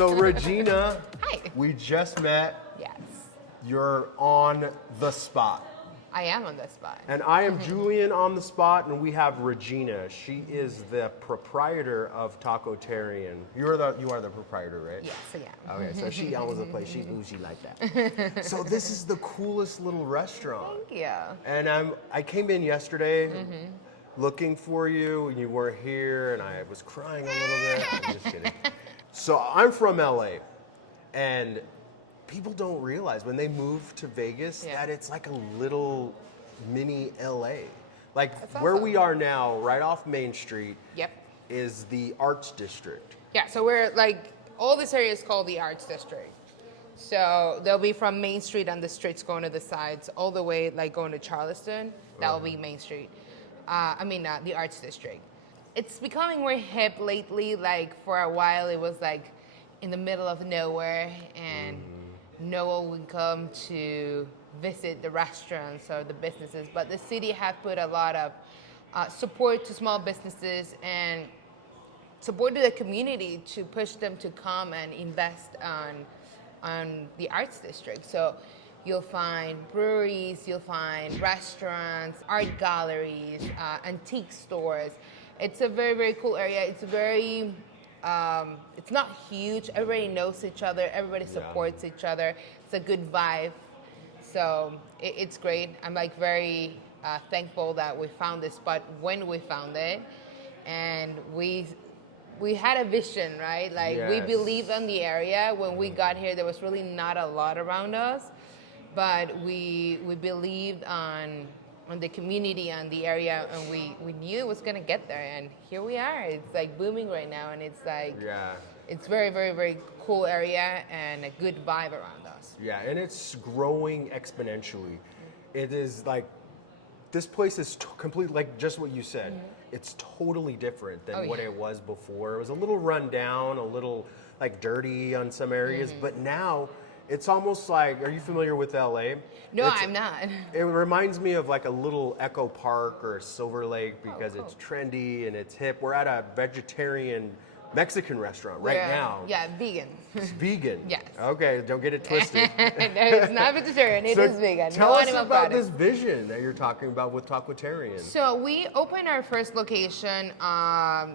So Regina, Hi. we just met. Yes. You're on the spot. I am on the spot. And I am Julian on the spot, and we have Regina. She is the proprietor of Tacotarian. You are the proprietor, right? Yes, I am. Okay, so she owns the place. She bougie like that. So this is the coolest little restaurant. Thank you. And I came in yesterday looking for you, and you weren't here, and I was crying a little bit. I'm just kidding. So I'm from LA, and people don't realize when they move to Vegas that it's like a little mini LA. Like where we are now, right off Main Street, is the Arts District. Yeah, so we're like, all this area is called the Arts District. So they'll be from Main Street on the streets going to the sides, all the way like going to Charleston. That will be Main Street. The Arts District. It's becoming more hip lately. Like for a while, it was like in the middle of nowhere, and no one would come to visit the restaurants or the businesses. But the city have put a lot of support to small businesses and support to the community to push them to come and invest on the arts district. So you'll find breweries, you'll find restaurants, art galleries, antique stores. It's a very, very cool area. It's very, it's not huge. Everybody knows each other. Everybody supports each other. It's a good vibe. So it's great. I'm like very thankful that we found this spot when we found it. And we had a vision, right? Like we believed in the area. When we got here, there was really not a lot around us. But we believed on the community and the area, and we knew it was gonna get there, and here we are. It's like booming right now, and it's like it's very, very, very cool area and a good vibe around us. Yeah, and it's growing exponentially. It is like, this place is completely, like just what you said, it's totally different than what it was before. It was a little run down, a little like dirty on some areas, but now it's almost like, are you familiar with LA? No, I'm not. It reminds me of like a little Echo Park or Silver Lake because it's trendy and it's hip. We're at a vegetarian Mexican restaurant right now. Yeah, vegan. It's vegan? Yes. Okay, don't get it twisted. No, it's not vegetarian, it is vegan. Tell us about this vision that you're talking about with Tacotarian. So we opened our first location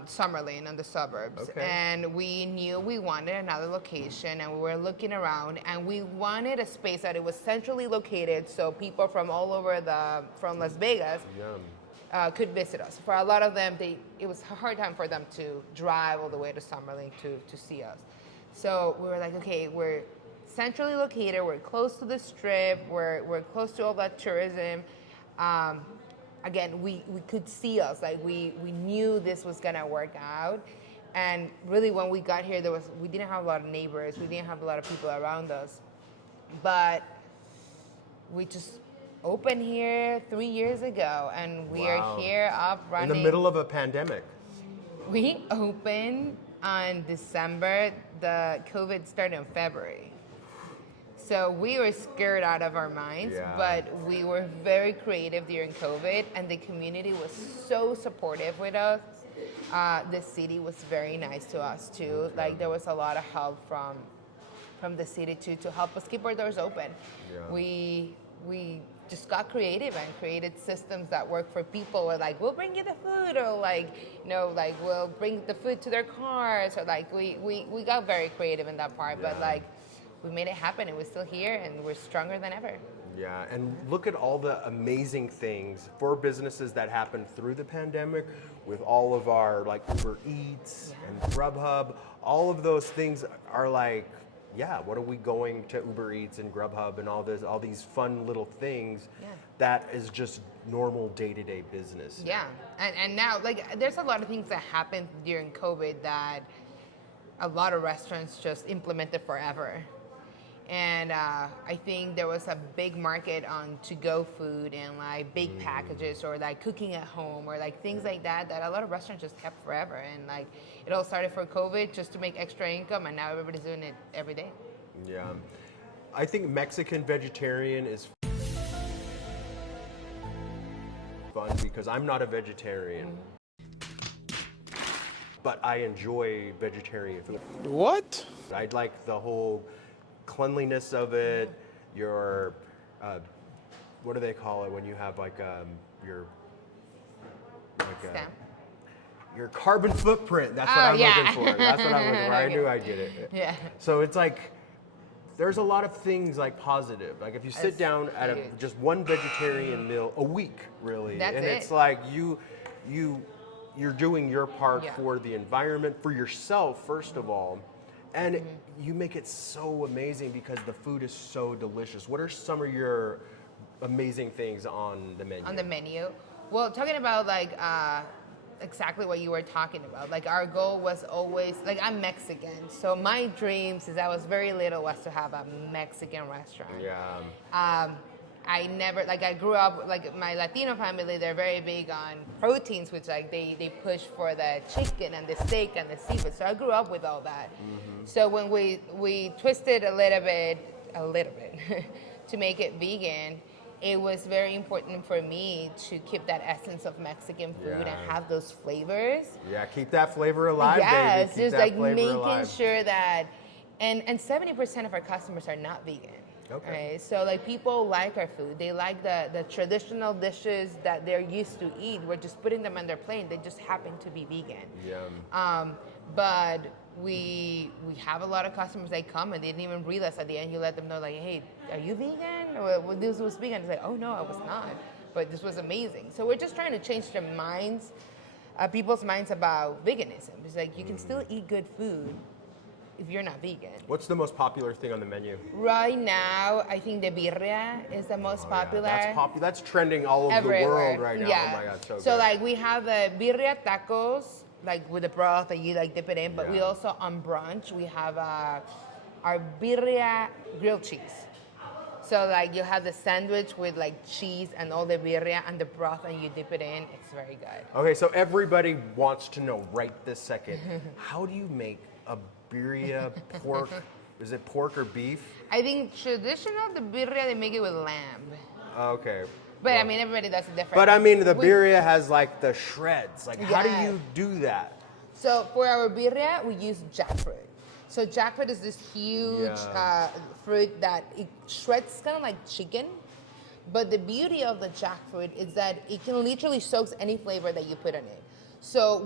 Summer Lane in the suburbs. And we knew we wanted another location, and we were looking around, and we wanted a space that it was centrally located so people from all over from Las Vegas could visit us. For a lot of them, it was a hard time for them to drive all the way to Summerlin to see us. So we were like, okay, we're centrally located, we're close to the strip, we're close to all that tourism. Again, we could see us, like we knew this was gonna work out. And really when we got here, we didn't have a lot of neighbors, we didn't have a lot of people around us. But we just opened here 3 years ago, and we are here up running. In the middle of a pandemic. We opened on December. The COVID started in February. So we were scared out of our minds, but we were very creative during COVID, and the community was so supportive with us. The city was very nice to us too. Like there was a lot of help from the city to help us keep our doors open. We just got creative and created systems that work for people. We're like, we'll bring you the food, or like, we'll bring the food to their cars, or like we got very creative in that part. But like, we made it happen, and we're still here, and we're stronger than ever. Yeah, and look at all the amazing things for businesses that happened through the pandemic with all of our like Uber Eats and Grubhub. All of those things are like, what are we going to Uber Eats and Grubhub and all these fun little things that is just normal day-to-day business. Yeah, and now like there's a lot of things that happened during COVID that a lot of restaurants just implemented forever. And I think there was a big market on to-go food and like big packages, or like cooking at home, or like things like that a lot of restaurants just kept forever. And like it all started for COVID just to make extra income, and now everybody's doing it every day. Yeah. I think Mexican vegetarian is fun because I'm not a vegetarian. but I enjoy vegetarian food. What? I like the whole cleanliness of it. Your, what do they call it when you have like your, Stamp. your carbon footprint. That's what I'm looking for. That's what I'm looking for. I knew I'd get it. Yeah. So it's like, there's a lot of things like positive. Like if you sit That's down at huge. just one vegetarian meal a week, really, That's and it. it's like you're doing your part Yeah. for the environment, for yourself, first of all, and you make it so amazing because the food is so delicious. What are some of your amazing things on the menu? On the menu. Well, talking about like exactly what you were talking about. Like our goal was always, like I'm Mexican, so my dream since I was very little was to have a Mexican restaurant. Yeah. I never, like I grew up, like my Latino family, they're very big on proteins, which like they push for the chicken and the steak and the seafood. So I grew up with all that. So when we twisted a little bit, to make it vegan, it was very important for me to keep that essence of Mexican food and Yeah. have those flavors. Yeah, keep that flavor alive, Yes, baby. Keep just that like flavor making alive. sure that, and 70% of our customers are not vegan. Okay. Right? So like people like our food. They like the traditional dishes that they're used to eat. We're just putting them on their plate. They just happen to be vegan. Yum. But we have a lot of customers that come and they didn't even realize at the end. You let them know like, hey, are you vegan? Or well, this was vegan. It's like, oh no, I was not. But this was amazing. So we're just trying to change their minds, people's minds about veganism. It's like you can still eat good food if you're not vegan. What's the most popular thing on the menu? Right now, I think the birria is the most popular. Yeah, that's trending all over Everywhere. the world right now. Yeah. Oh my God, so So good. like we have the birria tacos, like with the broth that you like dip it in. But we Yeah. also on brunch we have our birria grilled cheese. So like you have the sandwich with like cheese and all the birria and the broth, and you dip it in. It's very good. Okay, so everybody wants to know right this second, how do you make a birria pork? Is it pork or beef? I think traditional the birria they make it with lamb. Okay. But I Well, mean everybody does it different. but I mean, the We- birria has like the shreds. Like, how do Yeah. you do that? So for our birria, we use jackfruit. So jackfruit is this huge Yeah. fruit that it shreds kind of like chicken. But the beauty of the jackfruit is that it can literally soak any flavor that you put on it. So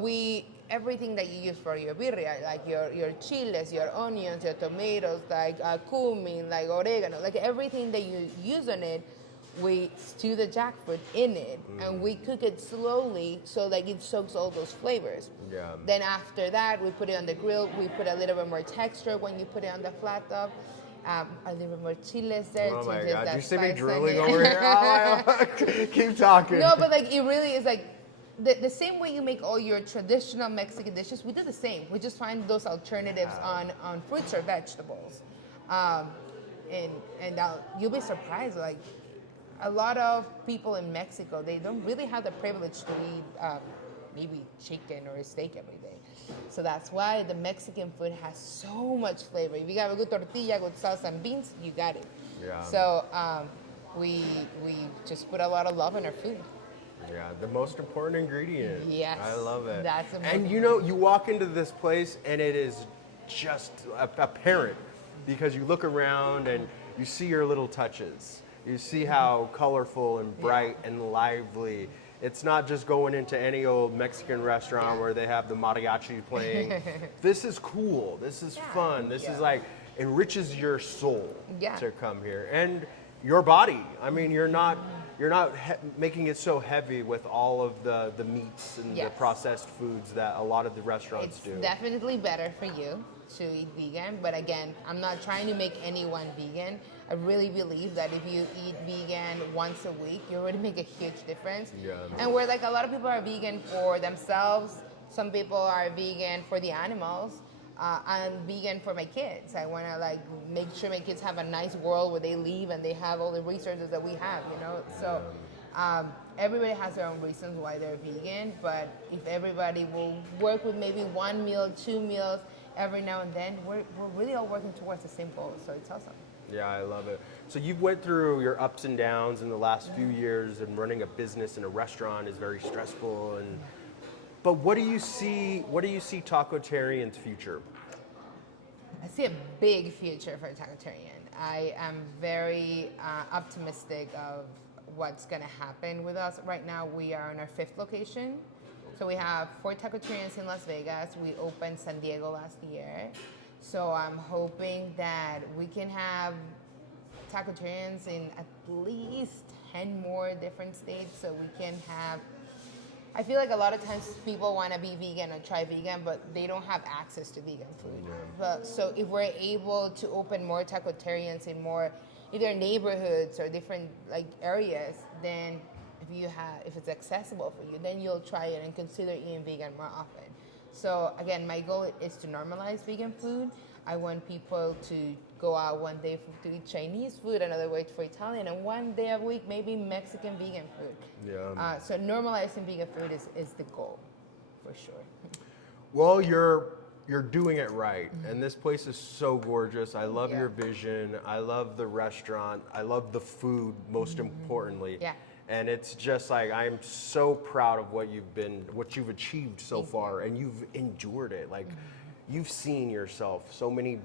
everything that you use for your birria, like your chiles, your onions, your tomatoes, like cumin, like oregano, like everything that you use on it, we stew the jackfruit in it and we cook it slowly so like it soaks all those flavors. Yeah. Then after that, we put it on the grill. We put a little bit more texture when you put it on the flat top. A little bit more chiles there Oh to my just God, that you see me spice drooling on it. over here? Oh my God. Keep talking. No, but like it really is like the same way you make all your traditional Mexican dishes. We do the same. We just find those alternatives on fruits or vegetables, and you'll be surprised. Like a lot of people in Mexico, they don't really have the privilege to eat maybe chicken or steak every day. So that's why the Mexican food has so much flavor. If you got a good tortilla with salsa and beans, you got it. Yeah. So we just put a lot of love in our food. Yeah, the most important ingredient. Yes, I love it. that's the most and you know, you walk into this place and it is just apparent because you look around and you see your little touches. You see how colorful and bright and lively. It's not just going into any old Mexican restaurant where they have the mariachi playing. This is cool. This is fun. This is like enriches your soul to come here and your body. I mean, you're not making it so heavy with all of the meats and the processed foods that a lot of the restaurants do. It's definitely better for you to eat vegan, but again, I'm not trying to make anyone vegan. I really believe that if you eat vegan once a week, you already make a huge difference. Yeah. And where like a lot of people are vegan for themselves, some people are vegan for the animals. I'm vegan for my kids. I want to like make sure my kids have a nice world where they live and they have all the resources that we have, you know. So everybody has their own reasons why they're vegan, but if everybody will work with maybe 1 meal, 2 meals every now and then, we're really all working towards the same goal. So it's awesome. Yeah, I love it. So you've went through your ups and downs in the last few years, and running a business in a restaurant is very stressful. And But what do you see Tacotarian's future? I see a big future for Tacotarian. I am very optimistic of what's going to happen with us. Right now, we are in our 5th location. So we have 4 Tacotarians in Las Vegas. We opened San Diego last year. So I'm hoping that we can have Tacotarians in at least 10 more different states, so we can have, I feel like a lot of times people want to be vegan or try vegan, but they don't have access to vegan food. Yeah. But so if we're able to open more Tacotarians in more either neighborhoods or different like areas, then if it's accessible for you, then you'll try it and consider eating vegan more often. So again, my goal is to normalize vegan food. I want people to go out one day to eat Chinese food, another way for Italian, and one day a week maybe Mexican vegan food. Yeah. So normalizing vegan food is the goal, for sure. Well, you're doing it right, and this place is so gorgeous. I love Yeah. your vision. I love the restaurant. I love the food, most importantly. Yeah. And it's just like I'm so proud of what you've achieved so far, and you've endured it. Like you've seen yourself so many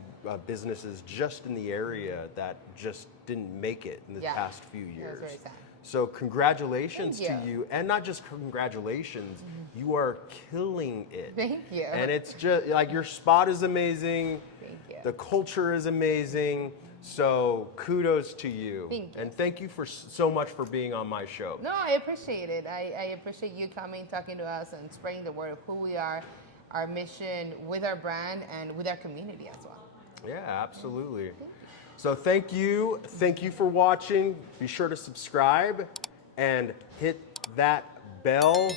businesses just in the area that just didn't make it in the past few That was years. very sad. So congratulations Thank to you. you, and not just congratulations, you are killing it. Thank you. And it's just like your spot is amazing. Thank you. The culture is amazing. So kudos to you. Thank you. And thank you for so much for being on my show. No, I appreciate it. I appreciate you coming, talking to us, and spreading the word of who we are, our mission with our brand, and with our community as well. Yeah, absolutely. So thank you. Thank you for watching. Be sure to subscribe and hit that bell.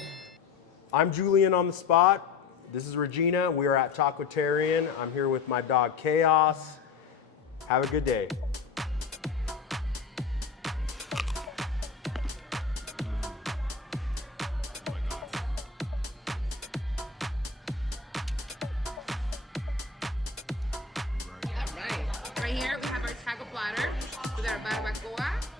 I'm Julian on the spot. This is Regina. We are at Tacotarian. I'm here with my dog Chaos. Have a good day. All right. Right here we have our taco platter with our barbacoa.